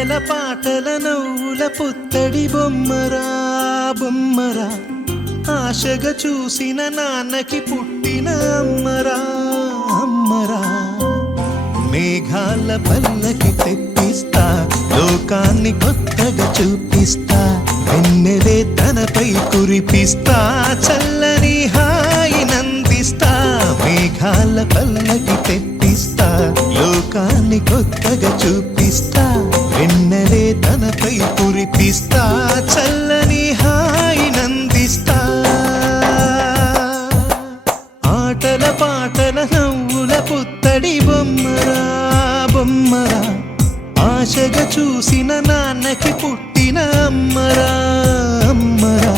ఆటల పాటల నవ్వుల పుత్తడి బొమ్మరా బొమ్మరా, ఆశగా చూసిన నాన్నకి పుట్టిన అమ్మరా అమ్మరా. మేఘాల పల్లకి తెప్పిస్తా, లోకాన్ని కొత్తగా చూపిస్తా, వెన్నెలే తనపై కురిపిస్తా, చల్లని హాయి నందిస్తా. మేఘాల పల్లకి తెప్పిస్తా, లోకాన్ని కొత్తగా చూపిస్తా, వెన్నెలే తనపై కురిపిస్తా, చల్లని హాయి నందిస్తా. ఆటల పాటల నవ్వుల పుత్తడి బొమ్మరా బొమ్మరా, ఆశగా చూసిన నాన్నకి పుట్టిన అమ్మరా అమ్మరా.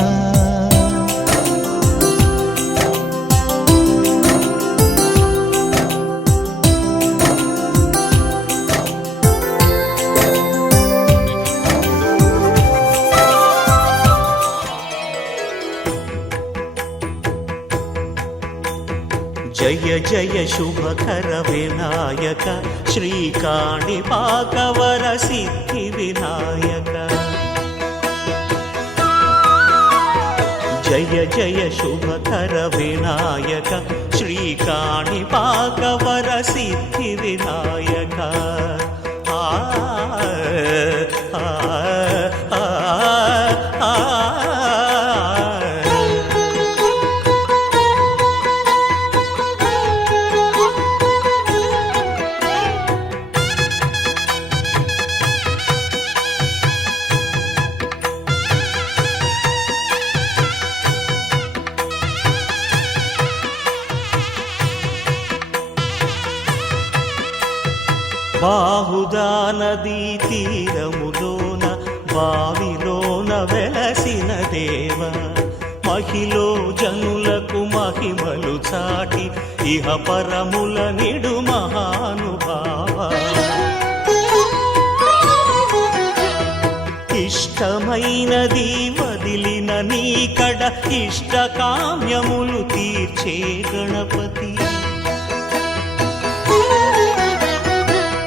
జయ జయ శుభకర వినాయక, శ్రీకాణిపాకవర సిద్ధి వినాయక. జయ జయ శుభకర వినాయక, శ్రీకాణిపాకవర సిద్ధి వినాయక. ఆ ఆ ఆ ఆ బాహుదా నదీ తీరములోన బావిలోన వెలసిన దేవ, మహిలో జనులకు మహిమలు చాటి ఇహ పరముల నిడు మహానుభావ. ఇష్టమైనది వదిలిన నీకడ ఇష్ట కామ్యములు తీర్చే గణపతి.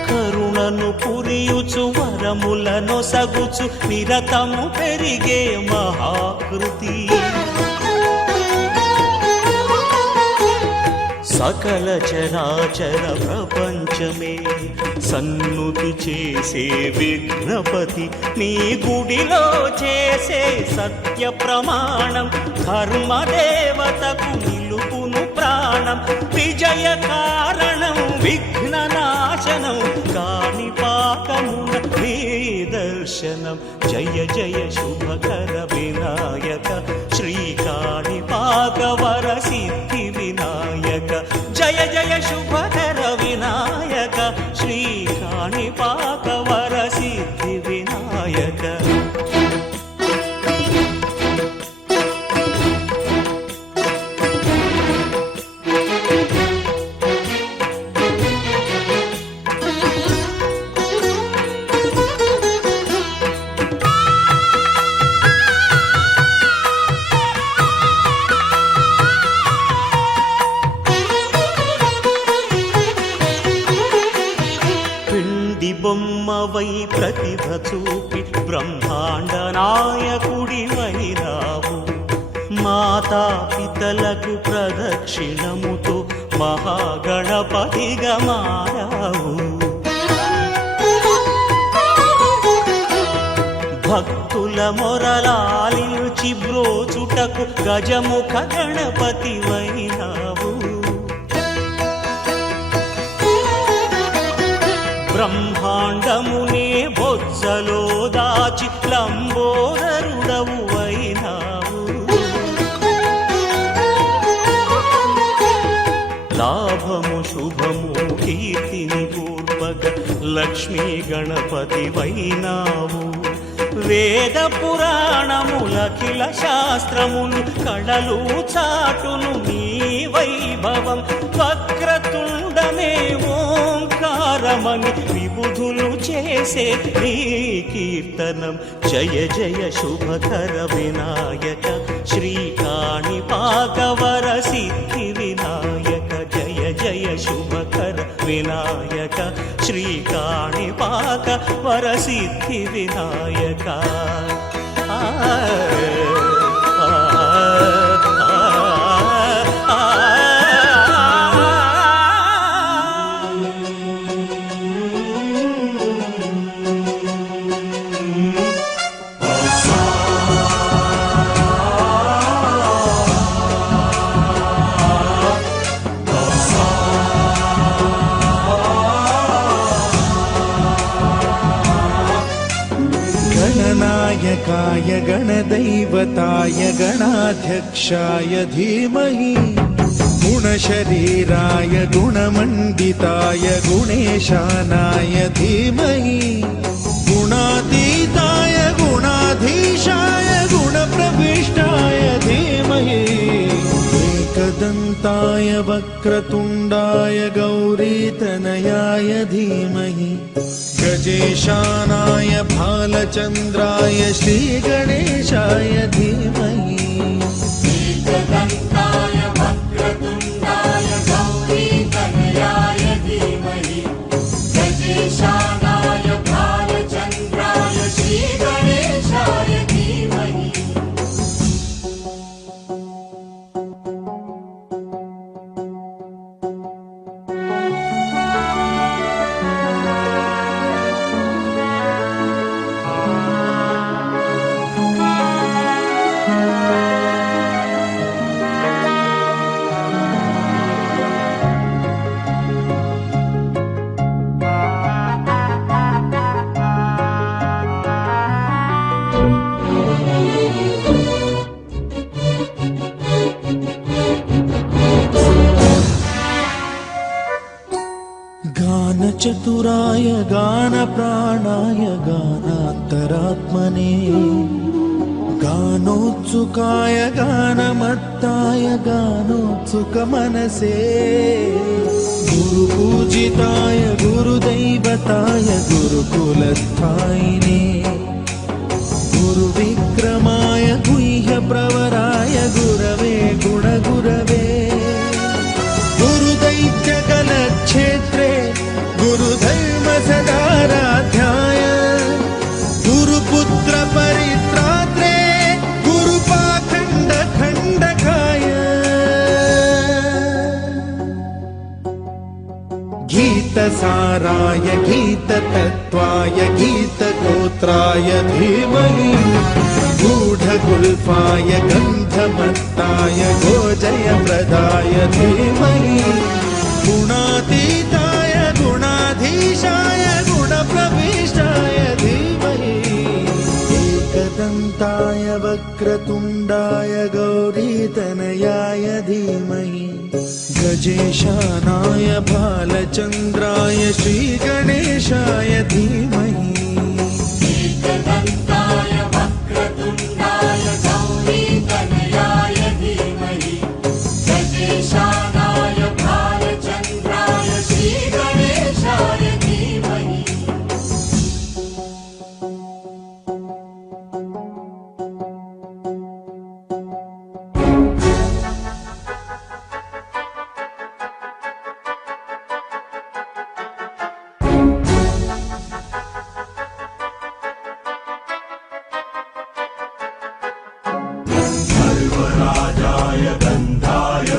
కరుణను పురియుచు వరములను సగుచు నిరతము పెరిగే మహాకృతి. సకల చరాచర ప్రపంచమే సన్నుతి చేసే విఘ్నపతి, నీ గుడిలో చేసే సత్య ప్రమాణం, ధర్మదేవతకు నిలుపును ప్రాణం. విజయ కారణం విఘ్న నాశనం, కాణిపాకమున నీ దర్శనం. జయ జయ శుభకర వినాయక, శ్రీకాణిపాకవర సిద్ధి వినాయక. జయ జయ శుభకర వినాయక, శ్రీకాణిపాకవర సిద్ధి వినాయక. బొమ్మవై ప్రతిభ చూపి బ్రహ్మాండ నాయకుడి వైరావు, మాతా పితలకు ప్రదక్షిణముతో మహాగణపతిగా మారావు. భక్తుల మొరలాలించి బ్రోచుటకు గజముఖ గణపతి వైరావు. బ్రహ్మాండమునే బొజ్జలో దాచి లంబోదరుడవు అయినావు. లాభము శుభము కీర్తిని పూర్వక లక్ష్మీ గణపతి వైనావు. వేద పురాణములఖిల శాస్త్రములు కళలు చాటును నీ వైభవం. వక్రతుండమే ఓంకారమని విబుధులు చేసే నీ కీర్తనం. జయ జయ శుభకర వినాయక, శ్రీకాణిపాకవర సిద్ధి వినాయక. జయ జయ శుభకర వినాయక శ్రీకాణిపాక వరసిద్ధి వినాయక ఆ गणनायकाय गणदैवताय गणाध्यक्षाय धीमहि गुणशरीराय गुणमण्डिताय गुणेशानाय धीमहि गुणातीताय गुणाधीशाय गुणप्रविष्टाय धीमहि एकदन्ताय वक्रतुण्डाय गौरीतनयाय धीमहि गजेशानाय भालचन्द्राय श्रीगणेशाय धीमहि एकदन्ताय वक्रतुण्डाय गौरीतनयाय धीमहि गजेशानाय भालचन्द्राय श्रीगणेशाय धीमहि गानचतुराय गानप्राणाय गानान्तरात्मने गानोत्सुकाय गानमत्ताय गानोत्सुकमनसे गुरुपूजिताय गुरुदैवताय गुरुकुलस्थायिने गुरुविक्रमाय गुह्यप्रवराय गुरवे गुणगुरवे गुरुदैत्यकलक्षेत्रे गुरुधर्मसदाराध्याय गुरुपुत्र परित्रात्रे गुरुपाखण्डखण्डकाय गीतसाराय गीततत्त्वाय गीतगोत्राय धीमहि गूढगुल्फाय गन्धमत्ताय गोजयप्रदाय धीमहि गुणातीताय गुणाधीशाय गुणप्रविष्टाय धीमहि एकदन्ताय वक्रतुण्डाय गौरीतनयाय धीमहि गजेशानाय भालचन्द्राय श्रीगणेशाय धीमहि एकदन्ताय वक्रतुण्डाय गौरीतनयाय धीमहि गजेशानाय भालचन्द्राय श्रीगणेशाय धीमहि सर्वराजाय गन्धाय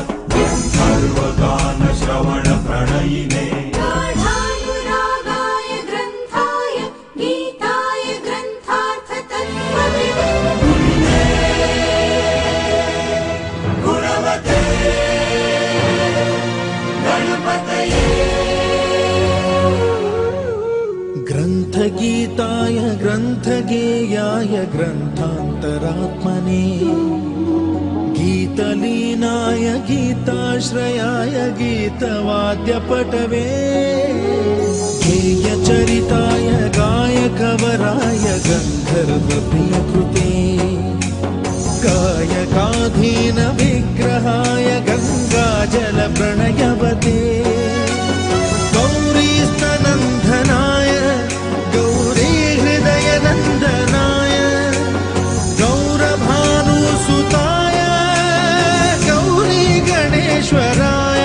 सर्वगानश्रवणप्रणयिने गाढानुरागाय ग्रन्थाय गीताय ग्रन्थार्थतत्त्वविदे गुणवते गणपतये ग्रन्थगीताय ग्रन्थगेयाय ग्रन्थान्तरात्मने गीतलीनाय गीताश्रयाय गीतवाद्यपटवे गेयचरिताय गायकवराय गन्धर्वप्रियकृते गायकाधीनविग्रहाय गङ्गाजलप्रणयवते गौरीस्तनन्दनाय गौरीहृदयनन्दनाय गौरभानुसुताय गौरी गणेश्वराय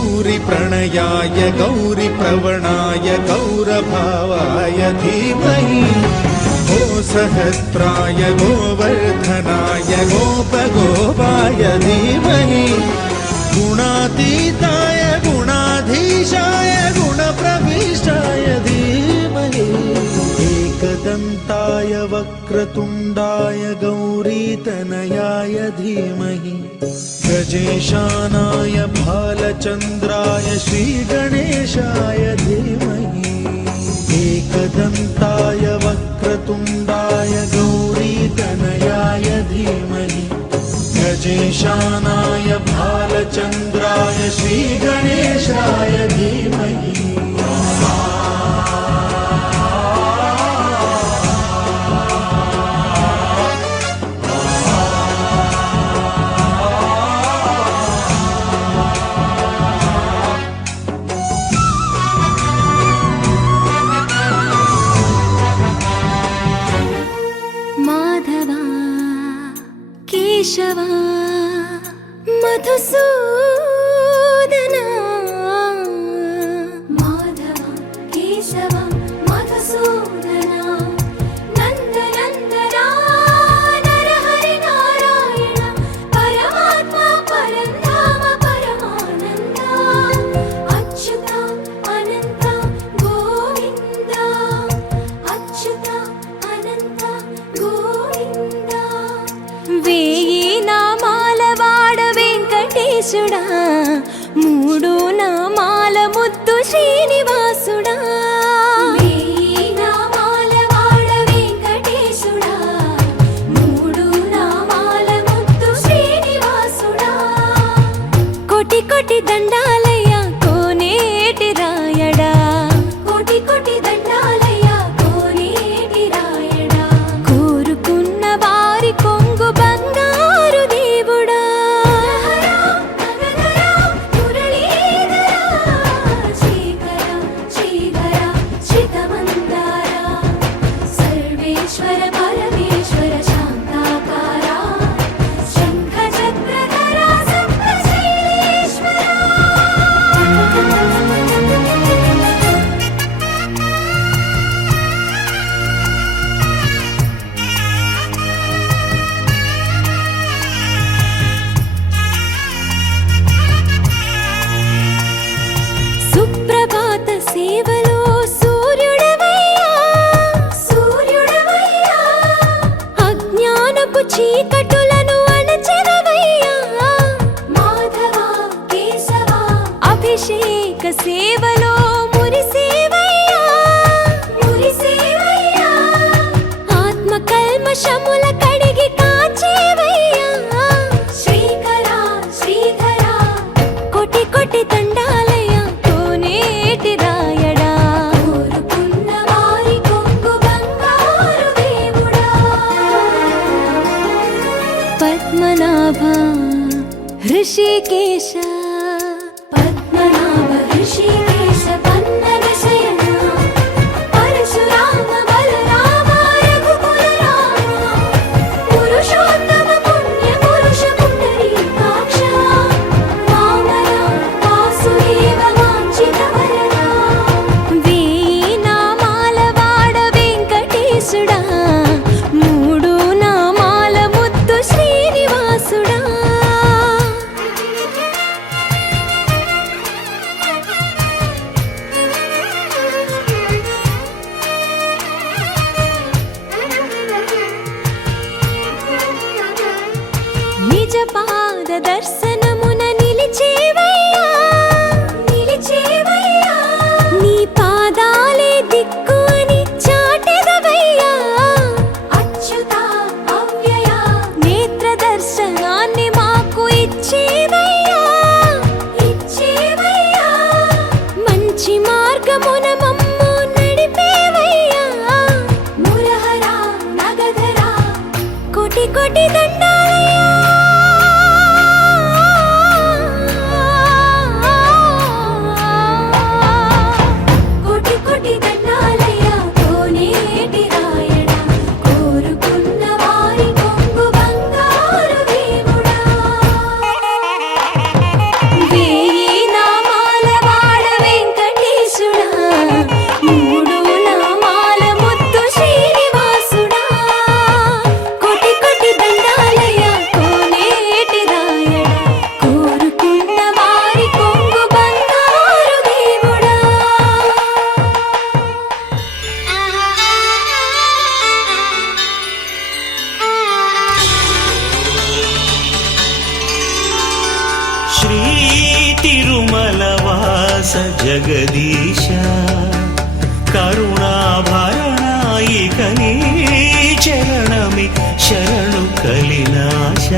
गौरी प्रणयाय गौरी प्रवणाय गौरभावाय धीमहि गो सहस्राय गोवर्धनाय गोपगोपाय धीमहि गुणातीताय गुणाधीशाय गुणप्रविष्टाय धीमहि एकदन्ताय वक्रतुण्डाय गौरीतनयाय धीमहि गजेशानाय भालचन्द्राय श्रीगणेशाय धीमहि एकदन्ताय वक्रतुण्डाय गौरीतनयाय धीमहि गजेशानाय भालचन्द्राय श्रीगणेशाय धीमहि माधवा केशवा मधुसूदना माधवा केशवा मधुसूदना नन्दनन्दना नरहरि नारायण परमात्मा परन्धाम परमानन्दा अच्युता अनन्ता गोविन्दा अच्युता अनन्ता गोविन्दा वेयी నామాల వాడ వెంకటేశుడా మూడు నామాల ముద్దు శ్రీనివాసుడా వేయి నామాల వాడ వెంకటేశుడా మూడు నామాల ముద్దు శ్రీనివాసుడా కోటి కోటి దండాలయ్య కోనేటి రాయడా కోటి కోటి దండాలయ్య కోనేటి రాయడా కోరుకున్న వారి కొంగు బంగారు దేవుడా సర్వేశ్వర పరమేశ్వర శాంతాకారా శంఖ చక్రధరా సప్తశైలేశ్వరా సుప్రభాత సేవలో సూర్యుడవయ్యా సూర్యుడవయ్యా అజ్ఞానపు చీకటులను అణచెదవయ్యా మాధవా కేశవా అభిషేక సేవలో మురిసేవయ్యా మురిసేవయ్యా ఆత్మ కల్మషముల కడిగి కాచేవయ్యా శ్రీకరా శ్రీధరా కోటి కోటి దండాలయ కోనేటి రాయడా కోరుకున్న వారి కొంగు బంగారు దేవుడా పద్మనాభ హృషికేశ పద్మనాభ హృషికేశ పన్నగ శయన పరశురామ బలరామ రఘుకుల రామ పురుషోత్తమ పుణ్య పురుష పుండరీకాక్ష వామన వాసుదేవ వాంఛిత వరదా వేయి నామాల వాడ వెంకటేశుడా మూడు నామాల ముద్దు శ్రీనివాసుడా తిరుమల వాస జగదీశ కరుణాభరణాయిక నీ చరణమి శరణు కలినాశ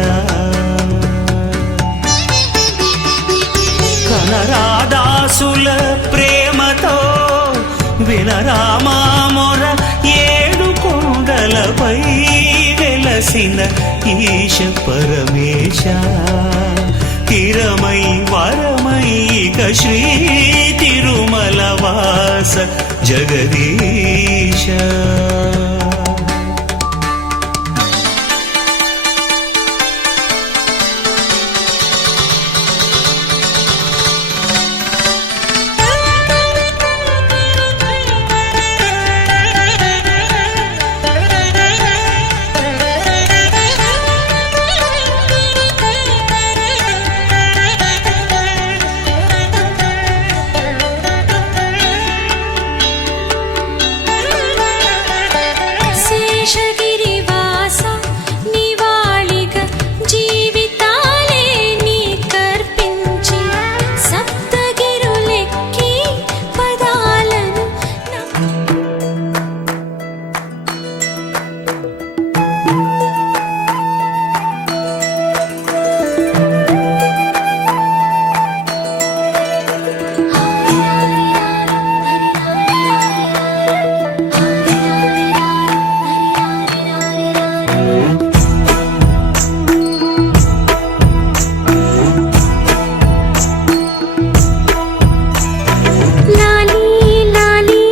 కనరాదాసుల ప్రేమతో వినరామా మొర ఏడు కొండలపై వెలసిన ఈశ పరమేశ తిరమై వరమై ఇక శ్రీ తిరుమల వాస జగదీశ శేషగిరివాస నివాళిగా జీవితాలే నీకర్పించి సప్తగిరులెక్కి పదాలను లాలి లాలి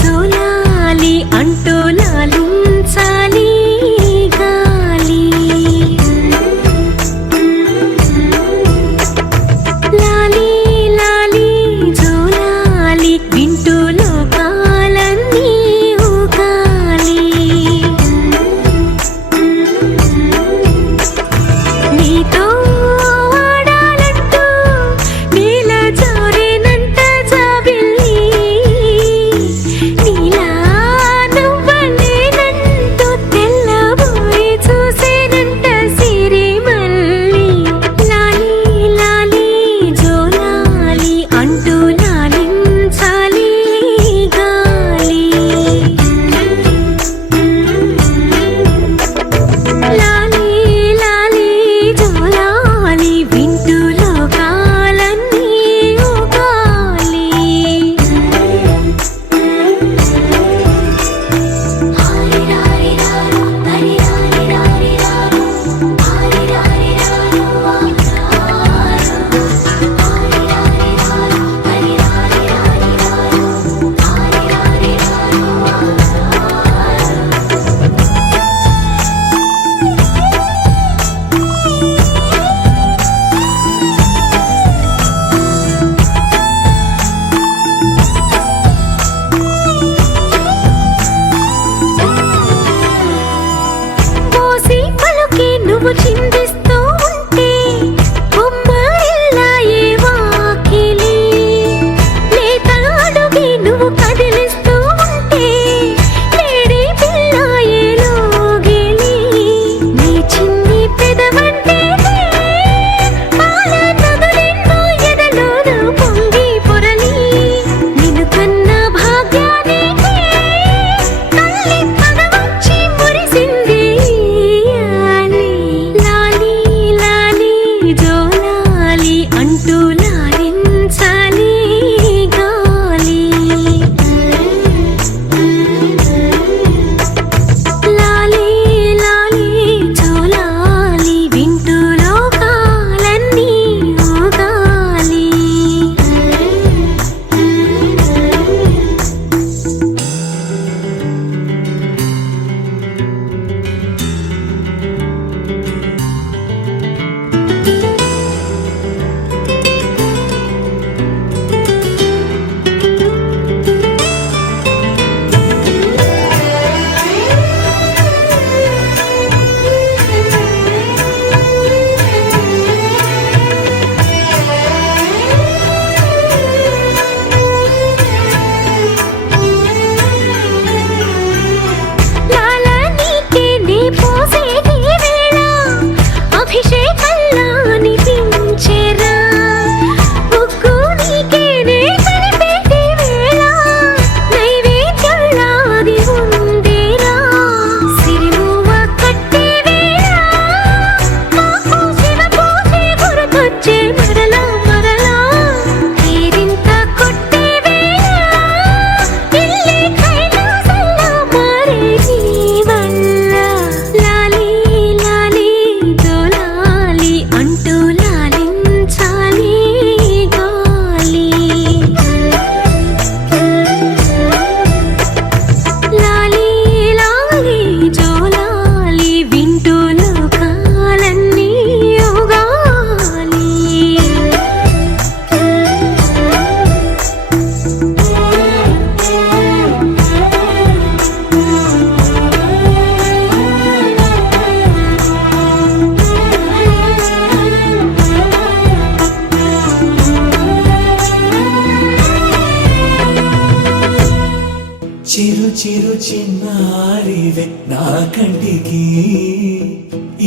జోలాలి అంటూ లాలించాలి గాలి లాలి లాలి జోలాలి వింటూ లోకాలన్నీ ఊగాలి నీతో ఆడాలంటూ నీల జారేనంట జాబిల్లి నీలా నువ్వలేనంటూ తెల్లబోయి చూసేనంట సిరిమల్లి లాలి లాలి జోలాలి అంటూ లాలించాలి గాలి లాలి లాలి జోలాలి వింటూ లోకాలన్నీ ఊగాలి పోసి పలుకి నువ్వు చిందిస్తూ ఉంటే బొమ్మరిల్లాయే వాకిలి లేత అడుగి నువ్వు కదిలిస్తూ ఉంటే లేడి పిల్లాయే లోగిలి నీ చిన్ని పెదవంటే పాల నదులెన్నో ఎదలోన పొంగి పొరలి నిన్ను కన్న భాగ్యానికి తల్లి పదవచ్చి మురిసింది లాలి లాలి జోలాలి అంటూ లాలించాలి గాలి లాలి లాలి జోలాలి వింటూ లోకాలన్నీ ఊగాలి చిరు చిన్నారివే నా కంటికి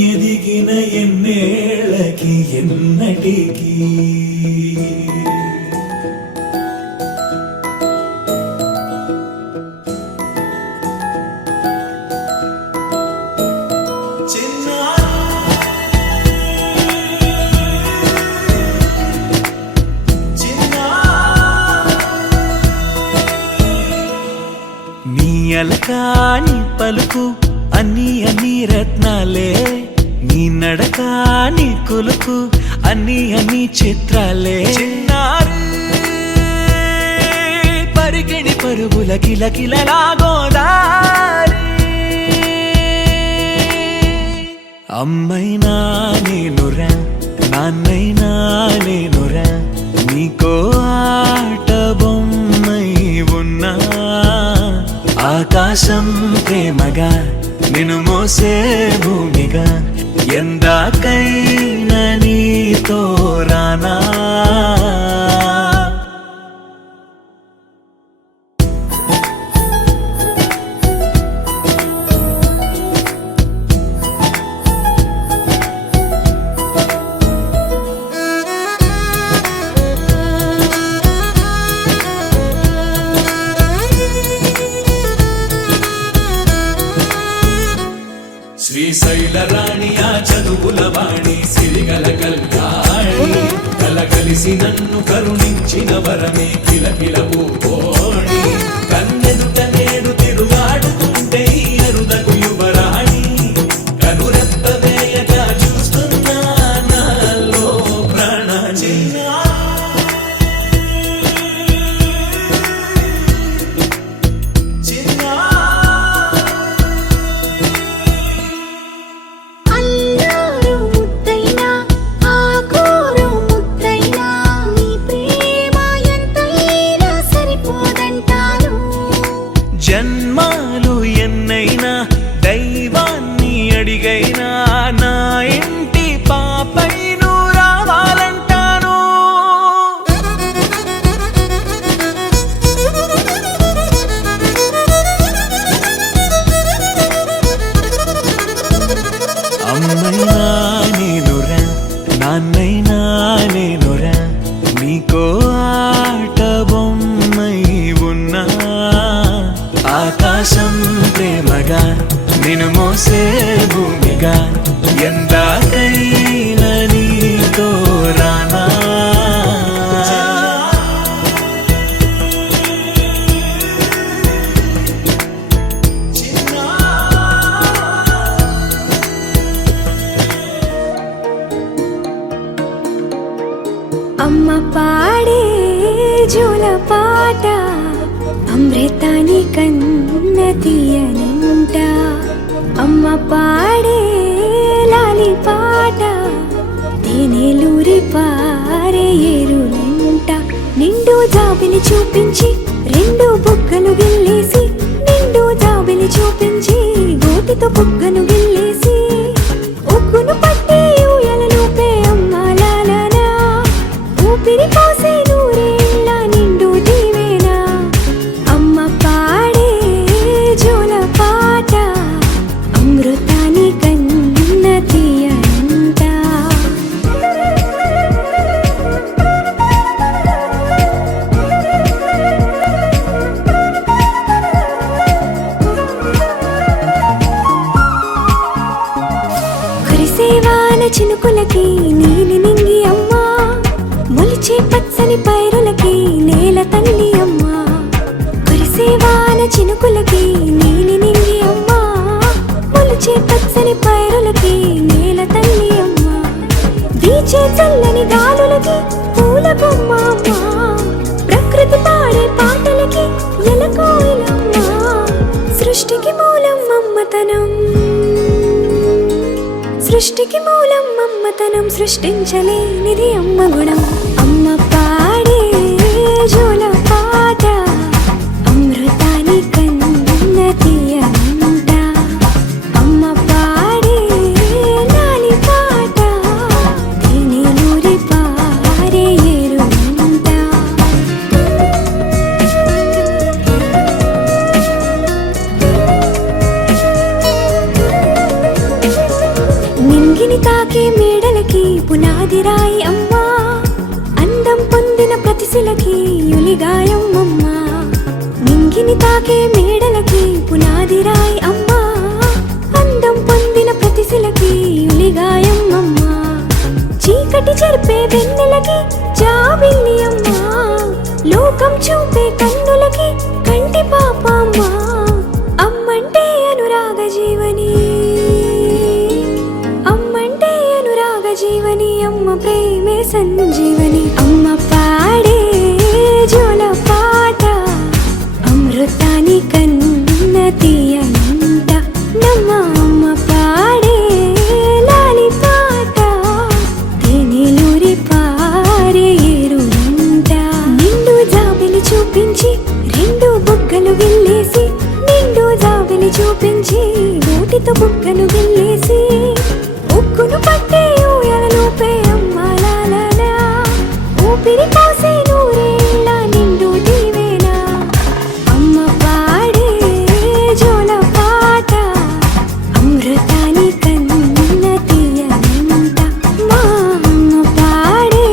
ఎదిగిన ఎన్నేళ్ళకి ఎన్నటికి అలకాని పలుకు అన్ని అన్ని రత్నాలే నీ నడకాని కులుకు అన్ని అన్ని చిత్రాలే పరిగిణి పరుగుల కిలకిలలాగోదారి అమ్మైనా నేనురా నాన్నైనా నేనురా నీకో ఆట బొమ్మై ఉన్నా ఆకాశం ప్రేమగా నిన్ను మోసే భూమిగా ఎందాకైనా నీతో రానా శ్రీశైల రాణియా చదువుల వాణి సిరిగల కల్యాణి కలగలిసి నన్ను కరుణించిన వరమే కిలకిల పూకోణి కన్నెదుట నేడు తిరుగాడుతుంటే అరుదకు యువరాణి కనురెప్ప వేయగా చూస్తున్నా నాలో ప్రాణ జన్మాలు ఎన్నైనా దైవాన్ని అడిగైనా నా ఇంటి పాపై నువ్వు రావాలంటాను అమ్మైనా నేనురా నాన్నైనా నేనురా నీకో ఆట బొమ్మై ఉన్నా ఆకాశం ప్రేమగా నిన్ను మోసే భూమిగా ఎందాకైనా నీతో రానా అమ్మ పాడే జోల పాట అమృతాని కన్న తీయనంట అమ్మ పాడే లాలి పాట తేనెలూరి పారే ఏరులంట నిండు జాబిలి చూపించి రెండు బుగ్గలు గిల్లేసి నిండు జాబిలి చూపించి గోటితో బుగ్గను గిల్లేసి ఉగ్గును పట్టి ఊయలలోపే అమ్మ లాలనా ఊపిరి పోసే నూరేళ్ళ నిండు దీవేనా అమ్మ పాడే జోల పాట అమృతాని కన్న తీయంట కురిసేవాన చినుకులకి నీలి నింగి అమ్మా మొలిచే పచ్చని పైరులకి నేల తల్లి అమ్మా కురిసేవాన చినుకులకి నీలి నింగి అమ్మా మొలిచే పచ్చని పైరులకి నేల తల్లి అమ్మా వీచే చల్లని గాలులకి పూల బొమ్మ అమ్మా ప్రకృతి పాడే పాటలకి ఎలకోయిలమ్మా సృష్టికి మూలం అమ్మతనం సృష్టికి మూలం అమ్మతనం సృష్టించలేనిది అమ్మ గుణం అమ్మ పాడే జోల పాట అమృతాని కన్న తీయనంట అమ్మ పాడే లాలి పాట తేనెలూరి పారే ఏరులంట పునాదిరాయి అమ్మా అందం పొందిన ప్రతిశిలకి యులిగాయం అమ్మా నింగిని తాకే మేడలకి పునాదిరాయి అమ్మా అందం పొందిన ప్రతిశిలకి యులిగాయం అమ్మా చీకటి చెరిపే వెన్నెలకి జాబిల్లి అమ్మా లోకం చూపే కన్నులకి కంటి పాప అమ్మా అమ్మంటే అనురాగ జీవని అమ్మంటే అనురాగ జీవని అమ్మ ప్రేమే సంజీవని అమ్మ పాడే జోల పాట అమృతాని కన్న తీయనంట నమ్మ అమ్మ పాడే లాలి పాట తేనెలూరి పారే ఏరునంట నిండు జాబిలి చూపించి రెండు బుగ్గలు గిల్లేసి నిండు జాబిలి చూపించి నోటితో బుగ్గను గిల్లేసి ఉక్కును పట్టే ఊయలలోపే అమ్మాలా ఊపిరి పోసే నూరేళ్ళ నిండు దీవేనా అమ్మ పాడే జోల పాట అమృతాని కన్న తీయనంట మా అమ్మ పాడే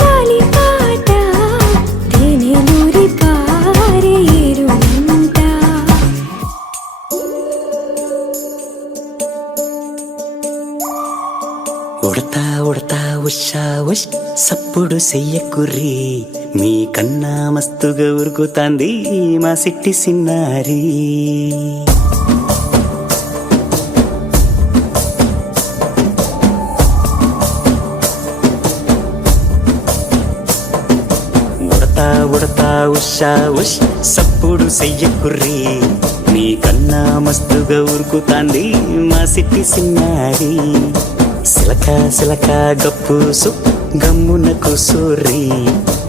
లాలి పాట తేనెలూరి పారే ఏరునంట ఉడతా ఉడతా ఉషా ఉష్ సప్పుడు చెయ్యకుర్రి మీ కన్నా మస్తుగా ఉరుకుతాంది మా సిట్టి సిన్నారి ఉడతా ఉడతా ఉషా ఉష్ సప్పుడు చెయ్యకుర్రి మీ కన్నా మస్తుగా ఉరుకుతాంది మా సిట్టి సిన్నారి సిలక సిలక గప్పుసు గమ్మున కూసూరి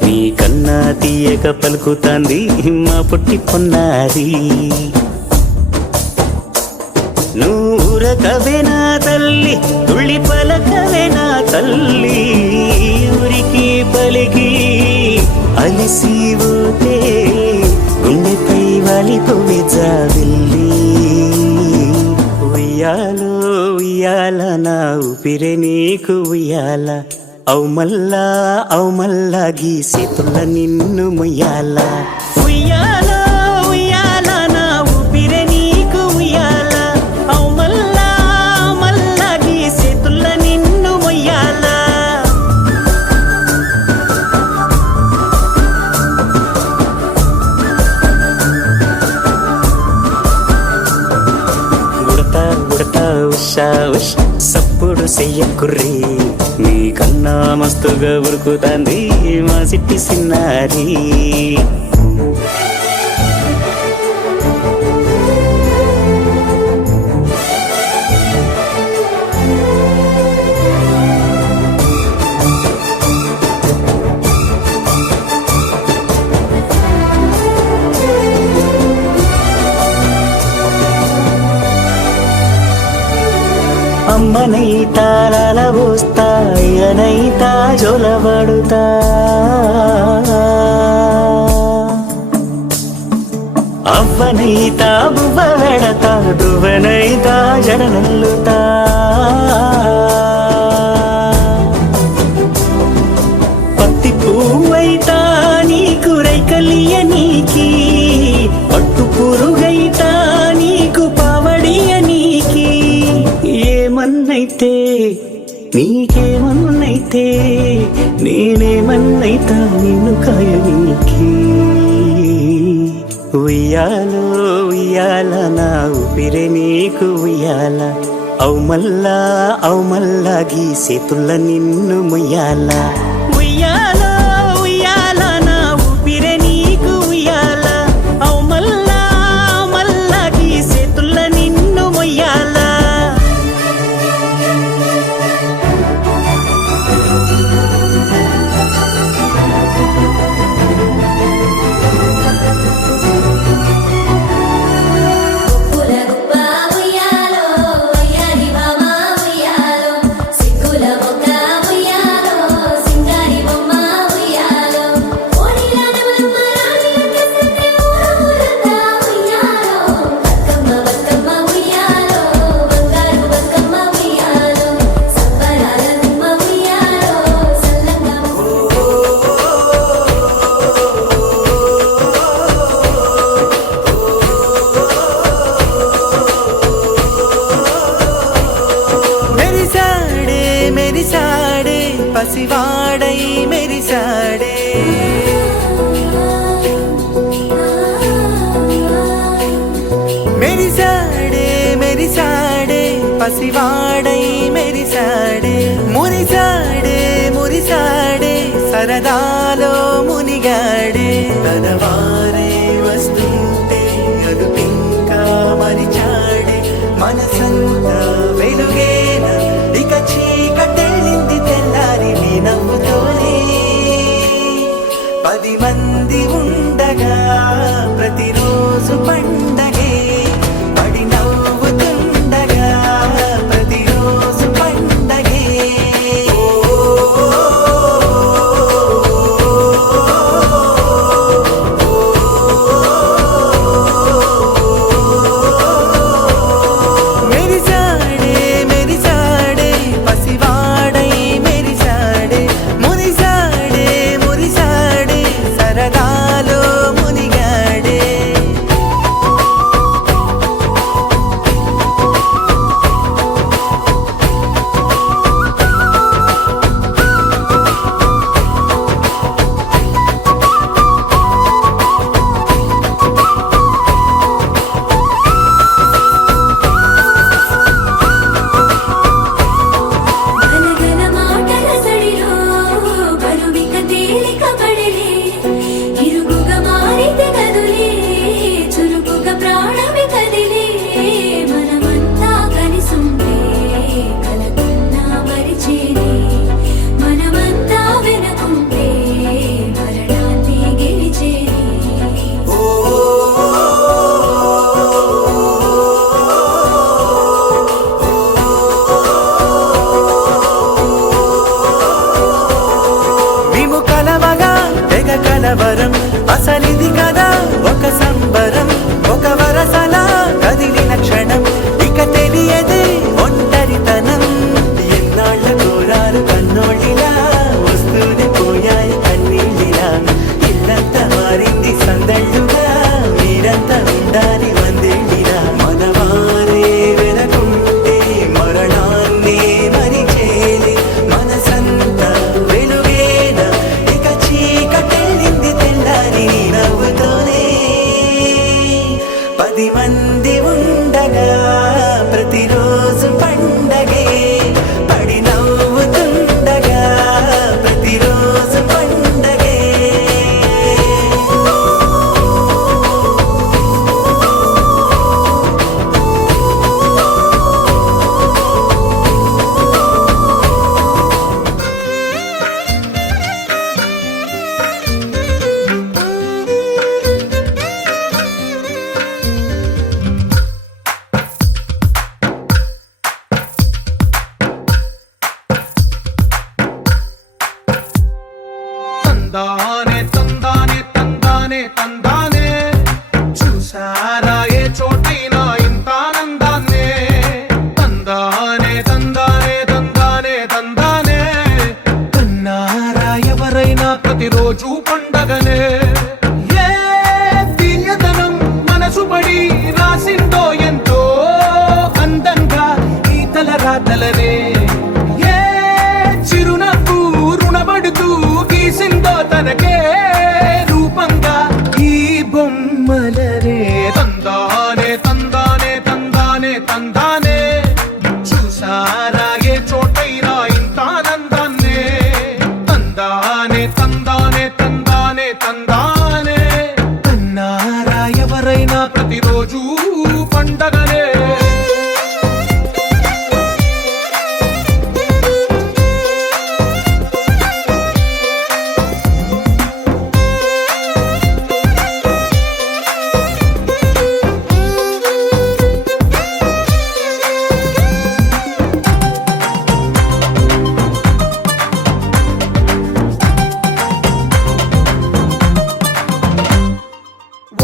నీ కన్నా తీయక పలుకుతాంది మా పొట్టి పొన్నారి నూరకవేనా తల్లి తుళ్ళి పలకవేనా తల్లి ఊరికి పలికి అలిసిపోతే గుండెపై వాలిపోవే జాబిల్లి ఉయ్యాలో ఉయ్యాల నా ఊపిరే నీకు ఉయ్యాల అవు మల్లా గీసేతుల్ల నిన్ను ముయ్యాల ఉయ్యాల ఉయ్యాల నా ఊపిరే నీకు ఉయ్యాల అవు మల్లా గీసేతుల్ల నిన్ను ముయ్యాల ఉడతా ఉషా ఉష్ సప్పుడు చెయ్యకుర్రి నీ కన్నా మస్తుగా ఉరుకుతాంది మా సిట్టి సిన్నారి అమ్మనైతా లలబోస్తా అయ్యనైతా జొలబడుతా అవ్వనైతా బువ్వ వెడతా దువ్వనైతా జడనల్లుతా పత్తి పువ్వైతా నీకు రైకలియ నీకి పట్టు పురుగైతా నీకు పావడియ నీకి ఏమన్నైతే నీకేమన్నైతే నేనేమన్నైతా నిన్ను కాయనీకి ఉయ్యాలో ఉయ్యాల నా ఊపిరే నీకు ఉయ్యాల అవు మల్లా గీసేతుల్ల నిన్ను ముయ్యాల ఉయ్యాల ఉయ్యాల నా ఊపిరే నీకు ఉయ్యాల అవు మల్లా గీసేతుల్ల నిన్ను ముయ్యాల ఉయ్యాలో సింగుల మొక్క ఉయ్యాలో సింగ మెరిసాడే మెరిసాడే మెరిసాడే పసివాడై మెరిసాడే మురిసాడే మురిసాడే సరదాలో మునిగాడే తనవారే వస్తుంటే అదుపింకా మరిచాడే మనసంతా వెలుగేన ఇక చీకటెళ్ళింది తెల్లారి నీ నవ్వుతోనే 10 మంది ఉండగా ప్రతిరోజు పండగే పడి నవ్వుతుండగా ప్రతిరోజు పండగే మెరిసాడే మెరిసాడే పసివాడై మెరిసాడే మురిసాడే మురిసాడే సరదాలో మునిగాడే గలగల మాటల సడిలో బరువిక తేలిక పడలే ఇరుగుగా మారితే కదులే చురుకుగా ప్రాణమి కదిలే మనమంతా కలిసుంటే కలకున్నా మరిచేనే మనమంతా వెనకుంటే మరణాన్ని గెలిచేనే మేము కలవగా తెగ కలవరం అసలిది కదా ఒక సంబరం ఒక వరసలా కదిలిన క్షణం ఇక తెలియదే ఒంటరితనం ఎన్నాళ్ళ కోరారు కన్నోళ్ళిలా వస్తూనే పోయాయి కన్నీళ్ళిలా ఇల్లంతా మారింది సందళ్ళుగా మీరంతా ఉండాలి వందేళ్ళిలా మనవారే వెనకుంటే మరణాన్నే మరిచేది మనసంతా వెలుగేన ఇక చీకటెళ్ళింది తెల్లారి నీ నవ్వుతోనే 10 మంది ఉండగా ప్రతిరోజు పండగే పడి నవ్వుతుండగా ప్రతిరోజు పండగే తందానే తందానే తందానే తందానే చూసారా ఏ చోటైనా ఇంత ఆనందాన్నే తందానే తందానే తందానే తందానే కన్నారా ఎవరైనా ప్రతిరోజు పండగనే ఏ తీయదనం మనసు పడి రాసిందో ఎంతో అందంగా ఈ తలరాతలనే ఏ చిరునవ్వు రుణపడుతూ గీసిందో తనకే రూపంగా ఈ బొమ్మలనే తందానే తందానే తందానే తందానే చూసారా ఏ చోటైనా ఇంత ఆనందాన్నే తందానే తందానే తందానే తందానే కన్నారా ఎవరైనా ప్రతిరోజు పండగనే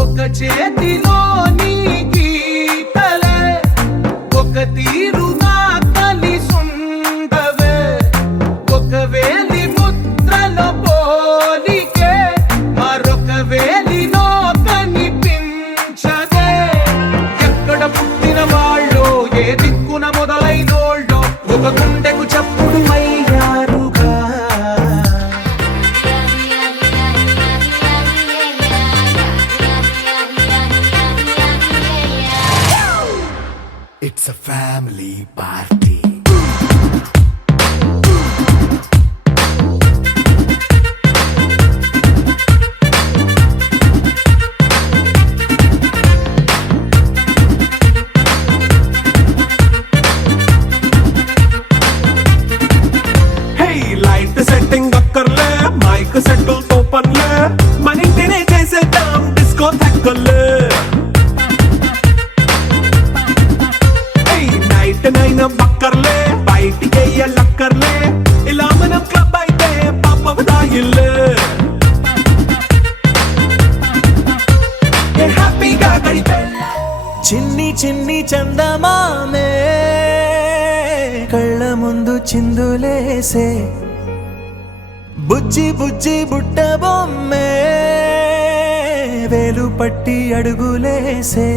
ఒక చేతిలో నీ గీతలే ఒక తీరుగా కలిసుండవే ఒక వేలి ముద్రలో పోలికే మరొక వేలిలో కనిపించదే ఎక్కడ పుట్టిన వాళ్ళో ఏ దిక్కున మొదలైనోళ్ళో ఒక గుండెకు చప్పుడు అయ్యారుగా ఫ్యామిలీ పార్టీ. లైట్ సెట్టింగ్ అక్కర్లే, మైక్ సెట్టుల్ తో పర్లే, మన ఇంటినే చేసేద్దాం డిస్కో థక్కర్లే. నైట్ నైన్ బక్కర్లే, బయటికి ఎల్లక్కర్లే, ఇలా మనం క్లబ్ అయితే పాపదాయిల్లే. హ్యాపీగా గడిపే చిన్ని చిన్ని చందమామే కళ్ళ ముందు చిందులేసే, బుజ్జి బుజ్జి బుట్ట బొమ్మే వేలు పట్టి అడుగులేసే,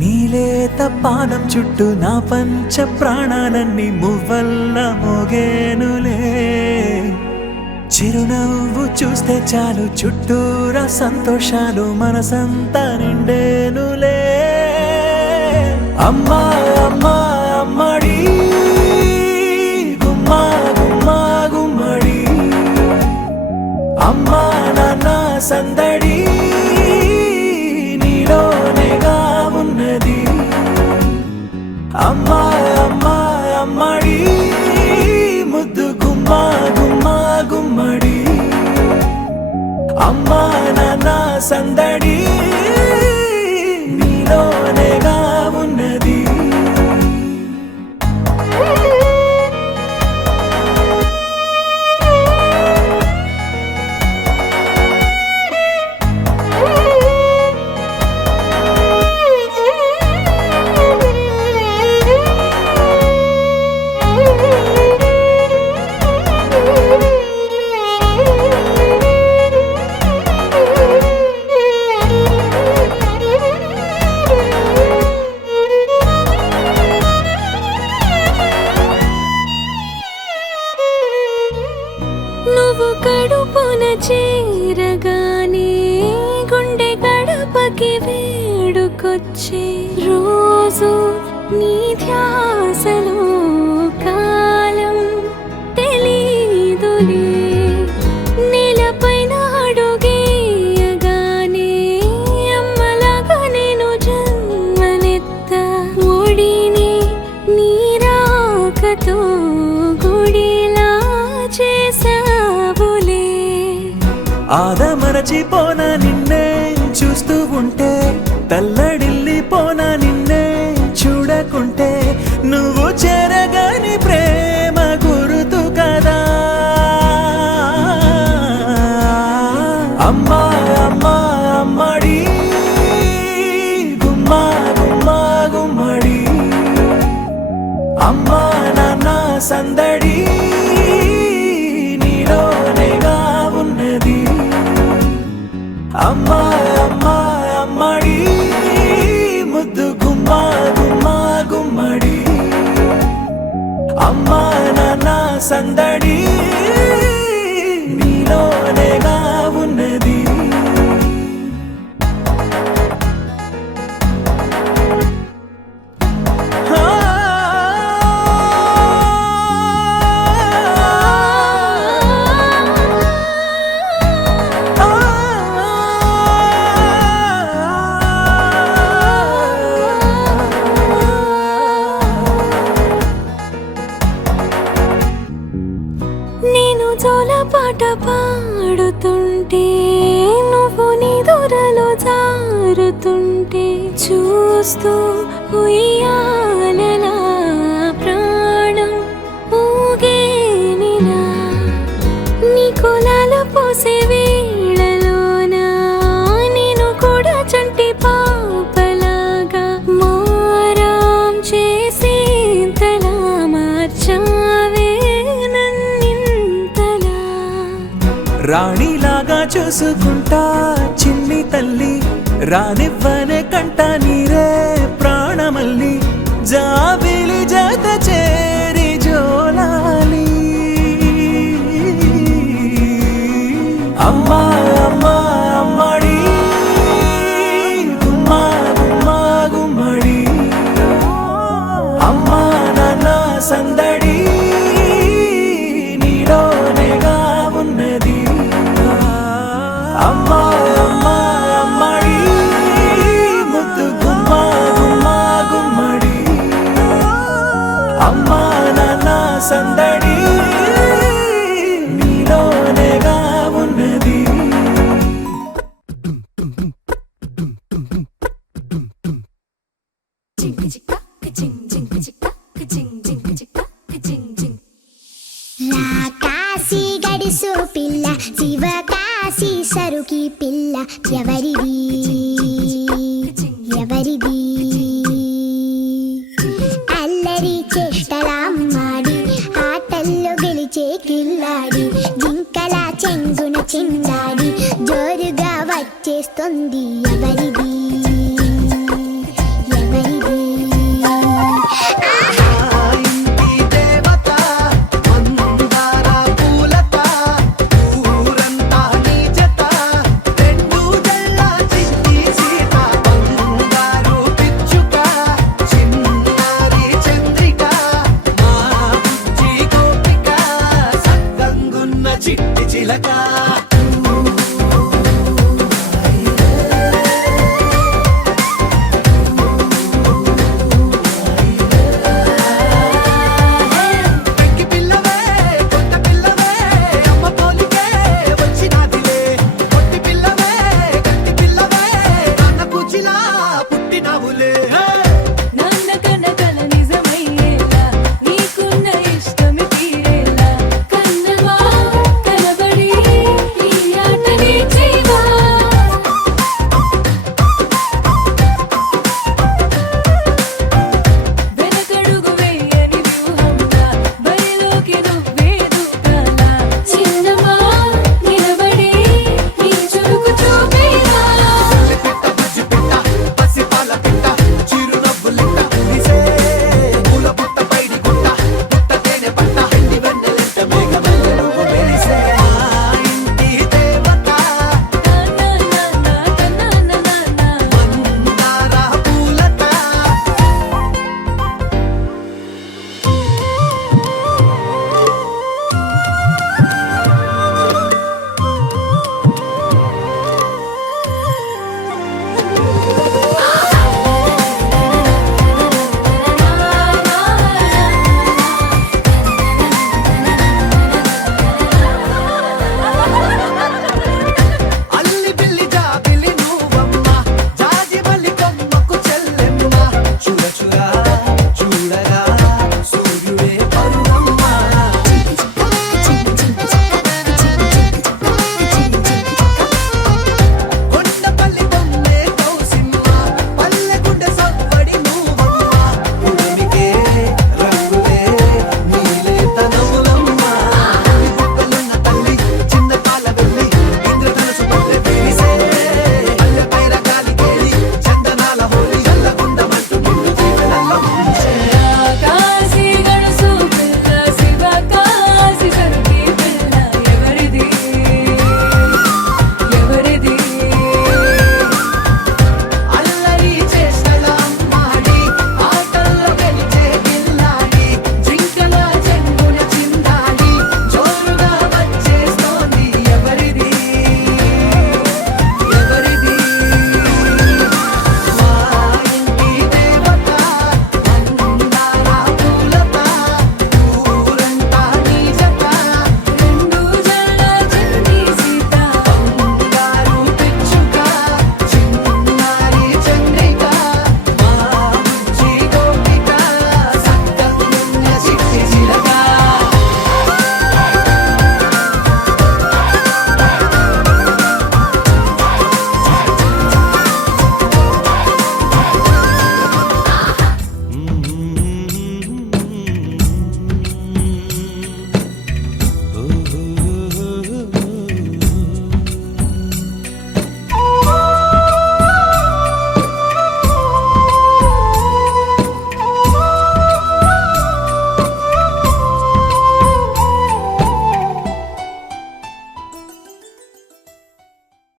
నీలేత పానం చుట్టూ నా పంచ ప్రాణాలన్నీ మువ్వల్ల మోగేనులే. చిరునవ్వు చూస్తే చాలు చుట్టూరా సంతోషాలు మనసంతా నిండేనులే. అమ్మా అమ్మా అమ్మడి గుమ్మా గుమ్మా గుమ్మడి, అమ్మా నాన్న సందడి నీలోనేగా ఉన్నది. అమ్మా అమ్మా అమ్మడి ముద్దు గుమ్మా గుమ్మా గుమ్మడి, అమ్మా నాన్న సందడి నీలోనేగా ఉన్నది. నువ్వు కడుపున చేరగానే గుండె గడపకి వేడుకొచ్చే, రోజు నీ ధ్యాసలో కాలం తెలీదులే. నేలపైన అడుగేయగానే అమ్మలాగా నేను జన్మనెత్త, ఒడిని నీ రాకతో గుడిలా చేసావులే. ఆదమరచిపోనా నిన్నే చూస్తూ ఉంటే, తల్లడిల్లిపోనా నిన్నే చూడకుంటే, నువ్వు చెరగని ప్రేమ గురుతు కదా. అమ్మా అమ్మా అమ్మడి గుమ్మా గుమ్మా గుమ్మడి, అమ్మా నాన్న సందడి నీలోనేగా ఉన్నది. అమ్మా అమ్మా అమ్మడి ముద్దు గుమ్మా గుమ్మా గుమ్మడి, అమ్మా నాన్న సందడి నీలోనేగా ఉన్నది. నేను జోలపాట పాడుతుంటే, నువ్వు నీ దూరలో జారుతుంటే, చూస్తూ ఉయ్యాలలా ప్రాణం ఊగేనిలా. నీ కులాల పోసే వేళలోనా నేను కూడా చంటి పాపలాగా మారాం చేసేంతలా మార్చావే నన్నింతలా. రాణిలాగా చూసుకుంటా చిన్ని తల్లి, రానివ్వనే కంట నీరే ప్రాణమల్లి, జాబిలి జత చేరి జోలాలి. అమ్మా అమ్మా అమ్మడి గుమ్మా గుమ్మా గుమ్మడి, శివకాశి సరుకి పిల్ల ఎవరిది ఎవరిది అల్లరి చేష్టలామ్మాడి ఆటల్లో గెలిచే కిల్లాడి జింకల చెంగున చిందాడి జోరుగా వచ్చేస్తుంది ఎవరిది ఎవరిది ఇంటి దేవత మందార పూలత ఊరంతా నీ జత రెండు జల్ల చిట్టి సీత బంగారు పిచ్చుక చిన్నారి చంద్రిక మా బుజ్జి గోపిక సక్కంగున్న చిట్టి చిలక